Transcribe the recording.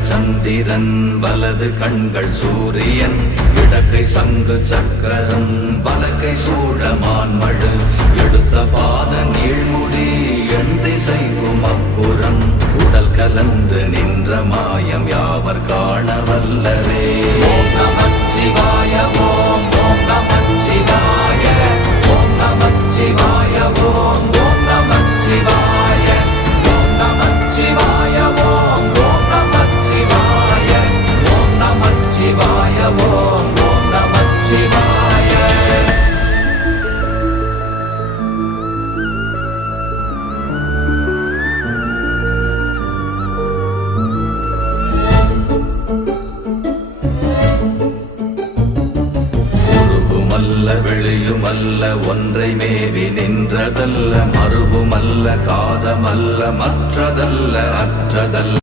இடங்கள் சந்திரன் வலது கண்கள் சூரியன் இடக்கை சங்கு சக்கரம் வலக்கை சூழமான்மழு எடுத்த பாத நீழ்முடி எண் திசைக்கும் அப்புறம் உடல் கலந்து நின்ற மாயம் யாவர் காண வல்லரே. ஓம் நமச்சிவாய ஓம் ஓம் நமச்சிவாய ஓம் நமச்சிவாய ஓம் ஓம் நமச்சிவாய ஓம் நமச்சிவாய ஓம் ஓம் நமச்சிவாய ஓம் நமச்சிவாய ஓம் ஓம் நமச்சிவாய. வெளியுமல்ல ஒன்றை மேவி நின்றதல்ல மறுவுமல்ல காதமல்ல மற்றதல்ல அற்றதல்ல